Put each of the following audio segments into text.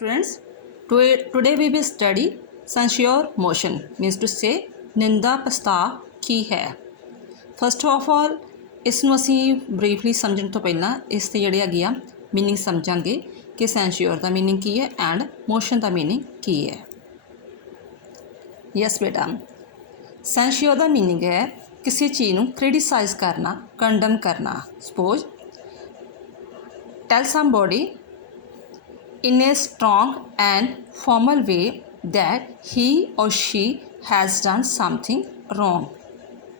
Students, today we will study censure motion, means to say ਨਿੰਦਾ ਪ੍ਰਸਤਾਵ ਕੀ ਹੈ। First of all ਇਸ ਨੂੰ ਅਸੀਂ ਬਰੀਫਲੀ ਸਮਝਣ ਤੋਂ ਪਹਿਲਾਂ ਇਸ ਦੇ ਜਿਹੜੇ ਹੈਗੇ ਆ ਮੀਨਿੰਗ ਸਮਝਾਂਗੇ ਕਿ ਸੈਂਸਿਓਰ ਦਾ ਮੀਨਿੰਗ ਕੀ ਹੈ ਐਂਡ ਮੋਸ਼ਨ ਦਾ ਮੀਨਿੰਗ ਕੀ ਹੈ। ਯੈਸ ਬੇਟਾ, ਸੈਂਸਿਓਰ ਦਾ ਮੀਨਿੰਗ ਹੈ ਕਿਸੇ ਚੀਜ਼ ਨੂੰ ਕ੍ਰਿਟੀਸਾਈਜ਼ ਕਰਨਾ, ਕੰਡਮ ਕਰਨਾ। Suppose tell somebody in a strong and formal way that he or she has done something wrong,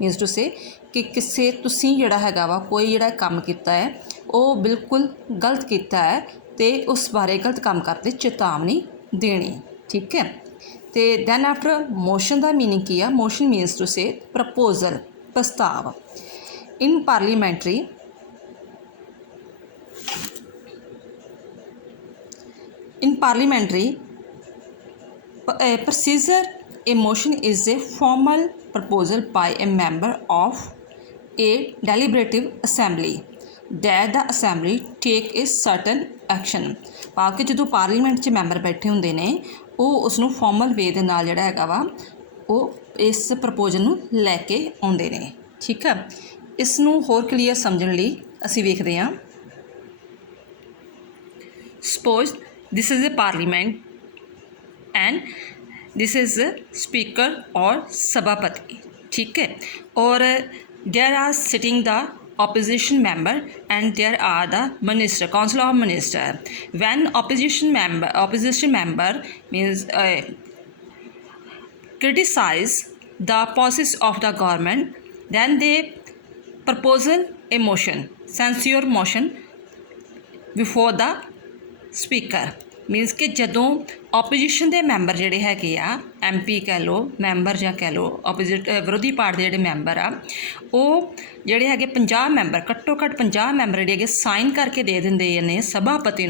means to say कि किसी तुसीं जिहड़ा हैगा वा कोई जिहड़ा काम कीता है वो बिल्कुल गलत कीता है तो उस बारे गलत काम करते चेतावनी देनी। ठीक है, तो दैन आफ्टर मोशन का मीनिंग की है। मोशन मीनस टू से प्रपोजल, प्रस्ताव। इन पार्लीमेंट्री procedure, a motion is a formal proposal by a member of a deliberative assembly that the assembly take a certain action। ਭਾਵ ਕਿ ਜਦੋਂ ਪਾਰਲੀਮੈਂਟ 'ਚ ਮੈਂਬਰ ਬੈਠੇ ਹੁੰਦੇ ਨੇ ਉਹ ਉਸਨੂੰ ਫਾਰਮਲ ਵੇ ਦੇ ਨਾਲ ਜਿਹੜਾ ਹੈਗਾ ਵਾ ਉਹ ਇਸ ਪ੍ਰਪੋਜ਼ਲ ਨੂੰ ਲੈ ਕੇ ਆਉਂਦੇ ਨੇ। ਠੀਕ ਹੈ, ਇਸ ਨੂੰ ਹੋਰ ਕਲੀਅਰ ਸਮਝਣ ਲਈ ਅਸੀਂ ਵੇਖਦੇ ਹਾਂ। Suppose this is a parliament and this is a speaker or sabapati। ठीक है, और there are sitting the opposition member and there are the minister, council of minister। when opposition member means criticize the policies of the government, then they proposal a motion, censure motion before the speaker. मीनस कि जदों opposition के member जिहड़े हैगे आ, MP कह लो, member जां कह लो opposite विरोधी party के जिहड़े मैंबर आ वो जिहड़े हैगे 50 मैंबर, घट्टो घट्ट 50 मैंबर जिहड़े हैगे साइन करके दे दिंदे ने सभापति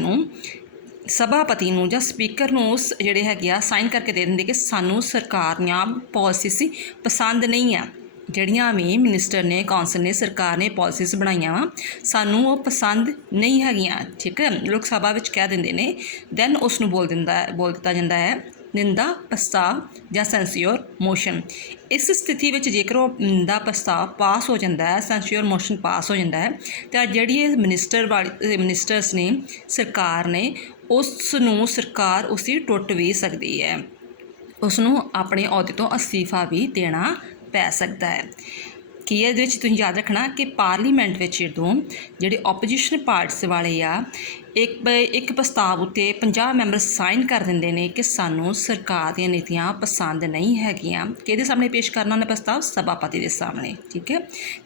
नूं जां स्पीकर नूं जिहड़े हैगे आ साइन करके दे दिंदे कि सानूं सरकार दियां पॉलिसीज़ पसंद नहीं आ, ਜਿਹੜੀਆਂ ਵੀ ਮਿਨਿਸਟਰ ਨੇ, ਕੌਂਸਲ ਨੇ, ਸਰਕਾਰ ਨੇ ਪੋਲਿਸੀਜ਼ ਬਣਾਈਆਂ ਵਾ ਸਾਨੂੰ ਉਹ ਪਸੰਦ ਨਹੀਂ ਹੈਗੀਆਂ। ਠੀਕ ਹੈ, ਲੋਕ ਸਭਾ ਵਿੱਚ ਕਹਿ ਦਿੰਦੇ ਨੇ, ਦੈਨ ਉਸ ਨੂੰ ਬੋਲ ਦਿੱਤਾ ਜਾਂਦਾ ਹੈ ਨਿੰਦਾ ਪ੍ਰਸਤਾਵ ਜਾਂ ਸੈਂਸਿਓਰ ਮੋਸ਼ਨ। ਇਸ ਸਥਿਤੀ ਵਿੱਚ ਜੇਕਰ ਉਹ ਨਿੰਦਾ ਪ੍ਰਸਤਾਵ ਪਾਸ ਹੋ ਜਾਂਦਾ ਹੈ, ਸੈਂਸਿਓਰ ਮੋਸ਼ਨ ਪਾਸ ਹੋ ਜਾਂਦਾ ਹੈ, ਤਾਂ ਜਿਹੜੀ ਇਹ ਮਿਨਿਸਟਰਸ ਨੇ, ਸਰਕਾਰ ਨੇ, ਉਸ ਨੂੰ ਸਰਕਾਰ ਉਸਦੀ ਟੁੱਟ ਵੀ ਸਕਦੀ ਹੈ, ਉਸ ਨੂੰ ਆਪਣੇ ਅਹੁਦੇ ਤੋਂ ਅਸਤੀਫਾ ਵੀ ਦੇਣਾ ਪੈ ਸਕਦਾ ਹੈ। ਕੀ ਇਹਦੇ ਵਿੱਚ ਤੁਸੀਂ ਯਾਦ ਰੱਖਣਾ ਕਿ ਪਾਰਲੀਮੈਂਟ ਵਿੱਚ ਜਦੋਂ ਜਿਹੜੇ ਓਪੋਜੀਸ਼ਨ ਪਾਰਟਸ ਵਾਲੇ ਆ ਇੱਕ ਪ੍ਰਸਤਾਵ ਉੱਤੇ 50 ਮੈਂਬਰ ਸਾਈਨ ਕਰ ਦਿੰਦੇ ਨੇ ਕਿ ਸਾਨੂੰ ਸਰਕਾਰ ਦੀਆਂ ਨੀਤੀਆਂ ਪਸੰਦ ਨਹੀਂ ਹੈਗੀਆਂ। ਕਿਹਦੇ ਸਾਹਮਣੇ ਪੇਸ਼ ਕਰਨਾ ਉਹਨੇ ਪ੍ਰਸਤਾਵ? ਸਭਾਪਤੀ ਦੇ ਸਾਹਮਣੇ। ਠੀਕ ਹੈ,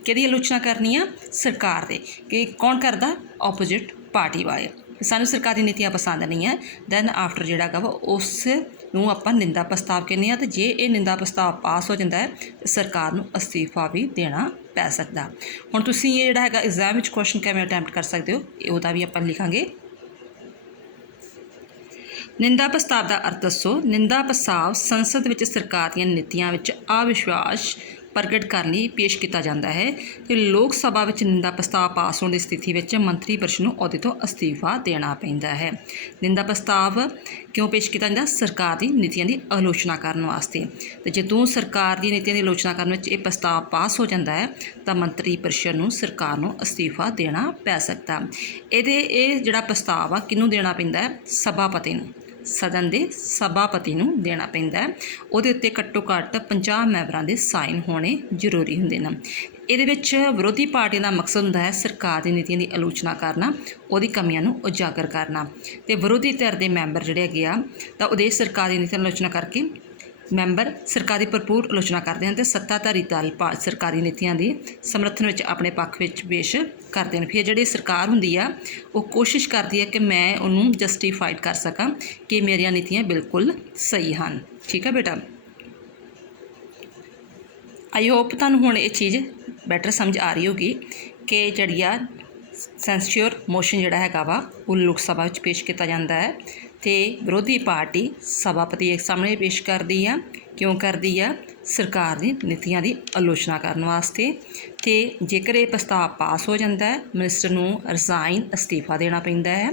ਕਿਹਦੀ ਆਲੋਚਨਾ ਕਰਨੀ ਆ? ਸਰਕਾਰ ਦੇ। ਕਿ ਕੌਣ ਕਰਦਾ? ਓਪੋਜਿਟ ਪਾਰਟੀ ਵਾਲੇ। ਸਾਨੂੰ ਸਰਕਾਰੀ ਨੀਤੀਆਂ ਪਸੰਦ ਨਹੀਂ ਹੈ, ਦੈਨ ਆਫਟਰ ਜਿਹੜਾ ਹੈਗਾ ਵਾ ਉਸ ਨੂੰ ਆਪਾਂ ਨਿੰਦਾ ਪ੍ਰਸਤਾਵ ਕਹਿੰਦੇ ਹਾਂ। ਅਤੇ ਜੇ ਇਹ ਨਿੰਦਾ ਪ੍ਰਸਤਾਵ ਪਾਸ ਹੋ ਜਾਂਦਾ ਹੈ ਤਾਂ ਸਰਕਾਰ ਨੂੰ ਅਸਤੀਫਾ ਵੀ ਦੇਣਾ ਪੈ ਸਕਦਾ। ਹੁਣ ਤੁਸੀਂ ਇਹ ਜਿਹੜਾ ਹੈਗਾ ਐਗਜ਼ਾਮ ਵਿੱਚ ਕੁਐਸਚਨ ਕਿਵੇਂ ਅਟੈਂਪਟ ਕਰ ਸਕਦੇ ਹੋ ਉਹਦਾ ਵੀ ਆਪਾਂ ਲਿਖਾਂਗੇ। ਨਿੰਦਾ ਪ੍ਰਸਤਾਵ ਦਾ ਅਰਥ ਦੱਸੋ। ਨਿੰਦਾ ਪ੍ਰਸਤਾਵ ਸੰਸਦ ਵਿੱਚ ਸਰਕਾਰ ਦੀਆਂ ਨੀਤੀਆਂ ਵਿੱਚ ਅਵਿਸ਼ਵਾਸ ਪ੍ਰਗਟ ਕਰਨ ਲਈ ਪੇਸ਼ ਕੀਤਾ ਜਾਂਦਾ ਹੈ ਅਤੇ ਲੋਕ ਸਭਾ ਵਿੱਚ ਨਿੰਦਾ ਪ੍ਰਸਤਾਵ ਪਾਸ ਹੋਣ ਦੀ ਸਥਿਤੀ ਵਿੱਚ ਮੰਤਰੀ ਪਰਿਸ਼ਦ ਨੂੰ ਅਹੁਦੇ ਤੋਂ ਅਸਤੀਫਾ ਦੇਣਾ ਪੈਂਦਾ ਹੈ। ਨਿੰਦਾ ਪ੍ਰਸਤਾਵ ਕਿਉਂ ਪੇਸ਼ ਕੀਤਾ ਜਾਂਦਾ? ਸਰਕਾਰ ਦੀ ਨੀਤੀਆਂ ਦੀ ਆਲੋਚਨਾ ਕਰਨ ਵਾਸਤੇ। ਅਤੇ ਜਦੋਂ ਸਰਕਾਰ ਦੀ ਨੀਤੀਆਂ ਦੀ ਆਲੋਚਨਾ ਕਰਨ ਵਿੱਚ ਇਹ ਪ੍ਰਸਤਾਵ ਪਾਸ ਹੋ ਜਾਂਦਾ ਹੈ ਤਾਂ ਮੰਤਰੀ ਪਰਿਸ਼ਦ ਨੂੰ ਸਰਕਾਰ ਨੂੰ ਅਸਤੀਫਾ ਦੇਣਾ ਪੈ ਸਕਦਾ। ਇਹ ਜਿਹੜਾ ਪ੍ਰਸਤਾਵ ਆ ਕਿਹਨੂੰ ਦੇਣਾ ਪੈਂਦਾ ਹੈ? ਸਭਾਪਤੀ ਨੂੰ, ਸਦਨ ਦੇ ਸਭਾਪਤੀ ਨੂੰ ਦੇਣਾ ਪੈਂਦਾ ਹੈ। ਉਹਦੇ ਉੱਤੇ ਘੱਟੋ ਘੱਟ 50 ਮੈਂਬਰਾਂ ਦੇ ਸਾਈਨ ਹੋਣੇ ਜ਼ਰੂਰੀ ਹੁੰਦੇ ਨੇ। ਇਹਦੇ ਵਿੱਚ ਵਿਰੋਧੀ ਪਾਰਟੀ ਦਾ ਮਕਸਦ ਹੁੰਦਾ ਹੈ ਸਰਕਾਰ ਦੀ ਨੀਤੀਆਂ ਦੀ ਆਲੋਚਨਾ ਕਰਨਾ, ਉਹਦੀ ਕਮੀਆਂ ਨੂੰ ਉਜਾਗਰ ਕਰਨਾ। ਅਤੇ ਵਿਰੋਧੀ ਧਿਰ ਦੇ ਮੈਂਬਰ ਜਿਹੜੇ ਹੈਗੇ ਆ ਤਾਂ ਉਹਦੇ ਸਰਕਾਰ ਦੀ ਨੀਤੀਆਂ ਦੀ ਆਲੋਚਨਾ ਕਰਕੇ ਮੈਂਬਰ ਸਰਕਾਰ ਦੀ ਭਰਪੂਰ ਆਲੋਚਨਾ ਕਰਦੇ ਹਨ ਅਤੇ ਸੱਤਾਧਾਰੀ ਦਲ ਸਰਕਾਰੀ ਨੀਤੀਆਂ ਦੀ ਸਮਰਥਨ ਵਿੱਚ ਆਪਣੇ ਪੱਖ ਵਿੱਚ ਪੇਸ਼ ਕਰਦੇ ਨੇ। ਫਿਰ ਜਿਹੜੀ ਸਰਕਾਰ ਹੁੰਦੀ ਆ ਉਹ ਕੋਸ਼ਿਸ਼ ਕਰਦੀ ਹੈ ਕਿ ਮੈਂ ਉਹਨੂੰ ਜਸਟੀਫਾਈਡ ਕਰ ਸਕਾਂ ਕਿ ਮੇਰੀਆਂ ਨੀਤੀਆਂ ਬਿਲਕੁਲ ਸਹੀ ਹਨ। ਠੀਕ ਹੈ ਬੇਟਾ, ਆਈ ਹੋਪ ਤੁਹਾਨੂੰ ਹੁਣ ਇਹ ਚੀਜ਼ ਬੈਟਰ ਸਮਝ ਆ ਰਹੀ ਹੋਗੀ ਕਿ ਜਿਹੜੀ ਆ ਸੈਂਸਿਓਰ ਮੋਸ਼ਨ ਜਿਹੜਾ ਹੈਗਾ ਵਾ ਉਹ ਲੋਕ ਸਭਾ ਵਿੱਚ ਪੇਸ਼ ਕੀਤਾ ਜਾਂਦਾ ਹੈ ਤੇ ਵਿਰੋਧੀ ਪਾਰਟੀ ਸਭਾਪਤੀ ਦੇ ਸਾਹਮਣੇ ਪੇਸ਼ ਕਰਦੀ ਆ। ਕਿਉਂ ਕਰਦੀ ਆ? ਸਰਕਾਰ ਦੀ ਨੀਤੀਆਂ ਦੀ ਆਲੋਚਨਾ ਕਰਨ ਵਾਸਤੇ। ਤੇ ਜੇਕਰ ਇਹ ਪ੍ਰਸਤਾਵ ਪਾਸ ਹੋ ਜਾਂਦਾ ਹੈ, ਮਿਨਿਸਟਰ ਨੂੰ ਰਿਜ਼ਾਈਨ ਅਸਤੀਫਾ ਦੇਣਾ ਪੈਂਦਾ ਹੈ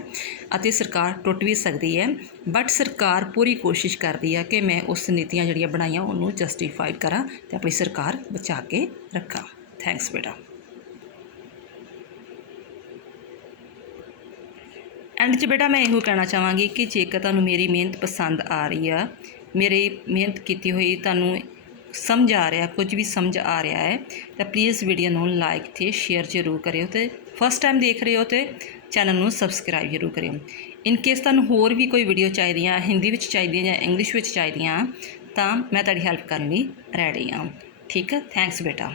ਅਤੇ ਸਰਕਾਰ ਟੁੱਟ ਵੀ ਸਕਦੀ ਹੈ। ਬਟ ਸਰਕਾਰ ਪੂਰੀ ਕੋਸ਼ਿਸ਼ ਕਰਦੀ ਹੈ ਕਿ ਮੈਂ ਉਸ ਨੀਤੀਆਂ ਜਿਹੜੀਆਂ ਬਣਾਈਆਂ ਉਹਨੂੰ ਜਸਟੀਫਾਈ ਕਰਾਂ ਅਤੇ ਆਪਣੀ ਸਰਕਾਰ ਬਚਾ ਕੇ ਰੱਖਾਂ। ਥੈਂਕਸ ਬੇਟਾ। ਐਂਡ 'ਚ ਬੇਟਾ ਮੈਂ ਇਹੋ ਕਹਿਣਾ ਚਾਹਾਂਗੀ ਕਿ ਜੇਕਰ ਤੁਹਾਨੂੰ ਮੇਰੀ ਮਿਹਨਤ ਪਸੰਦ ਆ ਰਹੀ ਆ, ਮੇਰੀ ਮਿਹਨਤ ਕੀਤੀ ਹੋਈ ਤੁਹਾਨੂੰ ਸਮਝ ਆ ਰਿਹਾ, ਕੁਝ ਵੀ ਸਮਝ ਆ ਰਿਹਾ ਹੈ, ਤਾਂ ਪਲੀਜ਼ ਵੀਡੀਓ ਨੂੰ ਲਾਈਕ ਅਤੇ ਸ਼ੇਅਰ ਜ਼ਰੂਰ ਕਰਿਓ। ਅਤੇ ਫਸਟ ਟਾਈਮ ਦੇਖ ਰਹੇ ਹੋ ਤਾਂ ਚੈਨਲ ਨੂੰ ਸਬਸਕ੍ਰਾਈਬ ਜ਼ਰੂਰ ਕਰਿਓ। ਇਨ ਕੇਸ ਤੁਹਾਨੂੰ ਹੋਰ ਵੀ ਕੋਈ ਵੀਡੀਓ ਚਾਹੀਦੀਆਂ, ਹਿੰਦੀ ਵਿੱਚ ਚਾਹੀਦੀਆਂ ਜਾਂ ਇੰਗਲਿਸ਼ ਵਿੱਚ ਚਾਹੀਦੀਆਂ, ਤਾਂ ਮੈਂ ਤੁਹਾਡੀ ਹੈਲਪ ਕਰਨ ਲਈ ਰੈਡੀ ਹਾਂ। ਠੀਕ ਹੈ, ਥੈਂਕਸ ਬੇਟਾ।